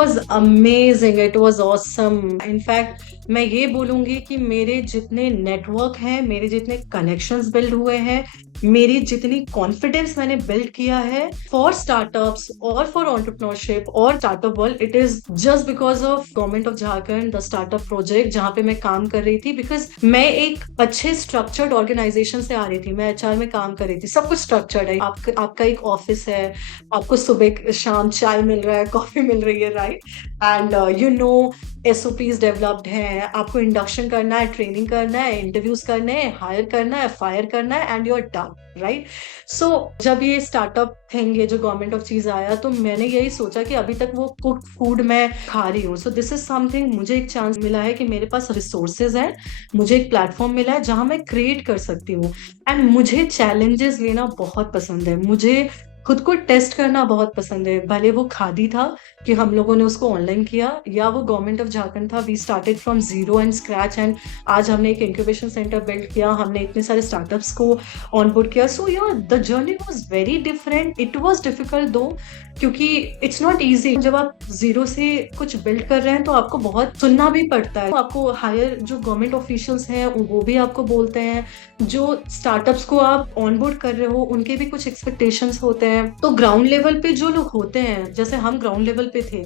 Was amazing, it was awesome. In fact मैं ये बोलूंगी कि मेरे जितने नेटवर्क हैं, मेरे जितने कनेक्शंस बिल्ड हुए हैं, मेरी जितनी कॉन्फिडेंस मैंने बिल्ड किया है फॉर स्टार्टअप्स और फॉर एंटरप्रेन्योरशिप और startup world, it is just because of government of Jharkhand, the startup project जहाँ पे मैं काम कर रही थी। बिकॉज मैं एक अच्छे स्ट्रक्चर्ड ऑर्गेनाइजेशन से आ रही थी, मैं एचआर में काम कर रही थी, सब कुछ स्ट्रक्चर्ड है। आपका एक ऑफिस है, आपको सुबह शाम चाय मिल रहा है, कॉफी मिल रही है, right? And you know SOPs developed है, आपको इंडक्शन करना है, ट्रेनिंग करना है, इंटरव्यूज करने हैं, हायर करना है, फायर करना है, and you are done, right? So जब ये स्टार्टअप थिंग, ये जो गवर्नमेंट ऑफ चीज आया, तो मैंने यही सोचा कि अभी तक वो कुक फूड मैं खा रही हूँ। सो दिस इज समथिंग, मुझे एक चांस मिला है कि मेरे पास रिसोर्सेज है, मुझे एक प्लेटफॉर्म मिला है जहां मैं क्रिएट कर सकती हूँ। एंड मुझे चैलेंजेस लेना बहुत पसंद है, मुझे खुद को टेस्ट करना बहुत पसंद है। भले वो खादी था कि हम लोगों ने उसको ऑनलाइन किया, या वो गवर्नमेंट ऑफ झारखंड था, we started from zero and scratch, and आज हमने एक इंक्यूबेशन सेंटर बिल्ड किया, हमने इतने सारे स्टार्टअप्स को ऑनबोर्ड किया। सो यार the journey was very different, it was difficult दो, क्योंकि इट्स नॉट इजी। जब आप जीरो से कुछ बिल्ड कर रहे हैं तो आपको बहुत सुनना भी पड़ता है, आपको हायर जो गवर्नमेंट ऑफिशियल्स हैं वो भी आपको बोलते हैं, जो स्टार्टअप्स को आप ऑनबोर्ड कर रहे हो उनके भी कुछ एक्सपेक्टेशंस होते हैं। तो ग्राउंड लेवल पे जो लोग होते हैं, जैसे हम ग्राउंड लेवल पे थे,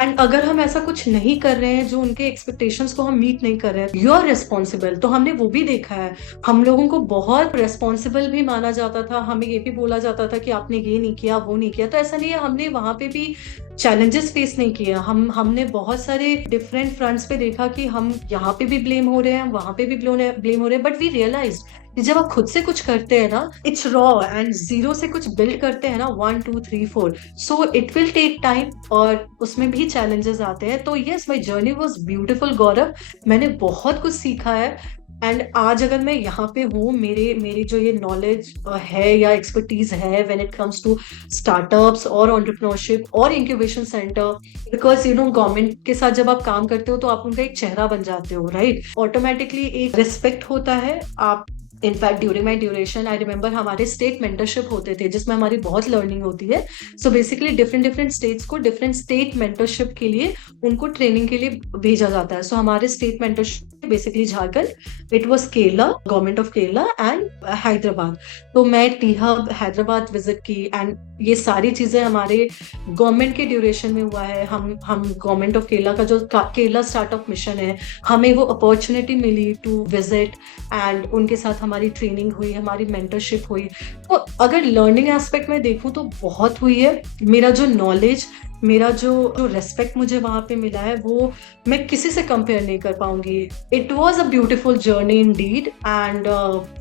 एंड अगर हम ऐसा कुछ नहीं कर रहे हैं, जो उनके एक्सपेक्टेशंस को हम मीट नहीं कर रहे हैं, यू आर रिस्पॉन्सिबल। तो हमने वो भी देखा है, हम लोगों को बहुत रिस्पॉन्सिबल भी माना जाता था, हमें ये भी बोला जाता था कि आपने ये नहीं किया, वो नहीं किया। तो ऐसा नहीं है, हमने वहां पे भी चैलेंजेस फेस नहीं किया, हमने बहुत सारे डिफरेंट फ्रंट्स पे देखा कि हम यहाँ पे भी ब्लेम हो रहे हैं, वहां पे भी ब्लेम हो रहे हैं, बट वी रियलाइज कि जब आप खुद से कुछ करते हैं ना, इट्स रॉ, एंड जीरो से कुछ बिल्ड करते हैं ना, 1 2 3 4, so it will take time, और उसमें भी चैलेंजेस आते हैं। तो yes, my journey was beautiful Gaurav, मैंने बहुत कुछ सीखा है। एंड आज अगर मैं यहाँ पे हूँ, मेरे मेरी जो ये नॉलेज है या एक्सपर्टीज है when it comes to startups और एंटरप्रेन्योरशिप और incubation centre, because you know government के साथ जब आप काम करते हो तो आप उनका एक चेहरा बन जाते हो, राइट? ऑटोमेटिकली एक रिस्पेक्ट होता है। आप in fact during my duration I remember हमारे स्टेट मेंटरशिप होते थे जिसमें हमारी बहुत लर्निंग होती है। So basically different different states को डिफरेंट स्टेट मेंटरशिप के लिए उनको ट्रेनिंग के लिए भेजा जाता है। सो हमारे state mentorship basically Jharkhand, it was Kerala, government of Kerala and Hyderabad. तो मैं टी हब हैदराबाद विजिट की, एंड ये सारी चीजें हमारे गवर्नमेंट के ड्यूरेशन में हुआ है। हम गवर्नमेंट ऑफ केरला का जो केरला स्टार्टअप मिशन है, हमें वो अपॉर्चुनिटी मिली टू विजिट, एंड उनके साथ हमारी ट्रेनिंग हुई, हमारी मेंटरशिप हुई। तो अगर लर्निंग एस्पेक्ट में देखूं तो बहुत हुई है। मेरा जो नॉलेज, मेरा जो रेस्पेक्ट मुझे वहां पे मिला है, वो मैं किसी से कंपेयर नहीं कर पाऊंगी। It was a beautiful journey indeed, and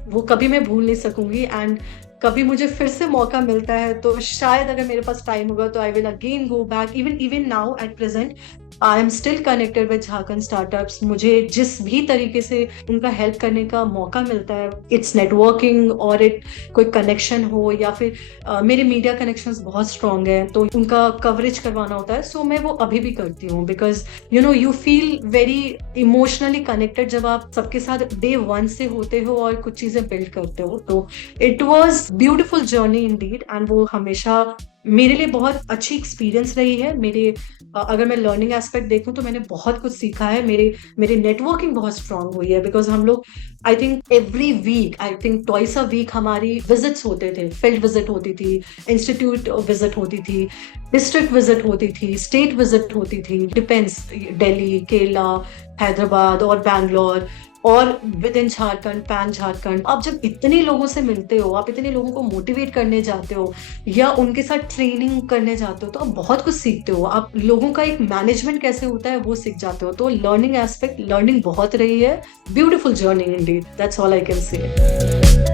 वो कभी मैं भूल नहीं सकूंगी। एंड कभी मुझे फिर से मौका मिलता है तो शायद अगर मेरे पास टाइम होगा तो I will again go back. Even now at present I am still connected with Jharkhand startups. मुझे जिस भी तरीके से उनका हेल्प करने का मौका मिलता है, इट्स नेटवर्किंग और इट कोई कनेक्शन हो, या फिर मेरे मीडिया कनेक्शंस बहुत स्ट्रांग है तो उनका कवरेज करवाना होता है। सो मैं वो अभी भी करती हूँ, because you no you feel very emotionally connected जब आप सबके साथ डे वन से होते हो और कुछ चीजें बिल्ड करते हो। तो it was beautiful journey Indeed, and वो हमेशा मेरे लिए बहुत अच्छी एक्सपीरियंस रही है। अगर मैं लर्निंग एस्पेक्ट देखूं तो मैंने बहुत कुछ सीखा है। मेरी नेटवर्किंग बहुत स्ट्रांग हुई है, बिकॉज हम लोग I think every week, I think twice a week हमारी विजिट्स होते थे। फील्ड विजिट होती थी, इंस्टीट्यूट विजिट होती थी, डिस्ट्रिक्ट विजिट होती थी, स्टेट विजिट होती थी, डिपेंड्स, दिल्ली, केरला, हैदराबाद और बैंगलोर, और with in Jharkhand, pan Jharkhand. आप जब इतने लोगों से मिलते हो, आप इतने लोगों को मोटिवेट करने जाते हो या उनके साथ ट्रेनिंग करने जाते हो, तो आप बहुत कुछ सीखते हो। आप लोगों का एक मैनेजमेंट कैसे होता है वो सीख जाते हो। तो लर्निंग एस्पेक्ट, लर्निंग बहुत रही है। Beautiful journey Indeed, that's all I can say.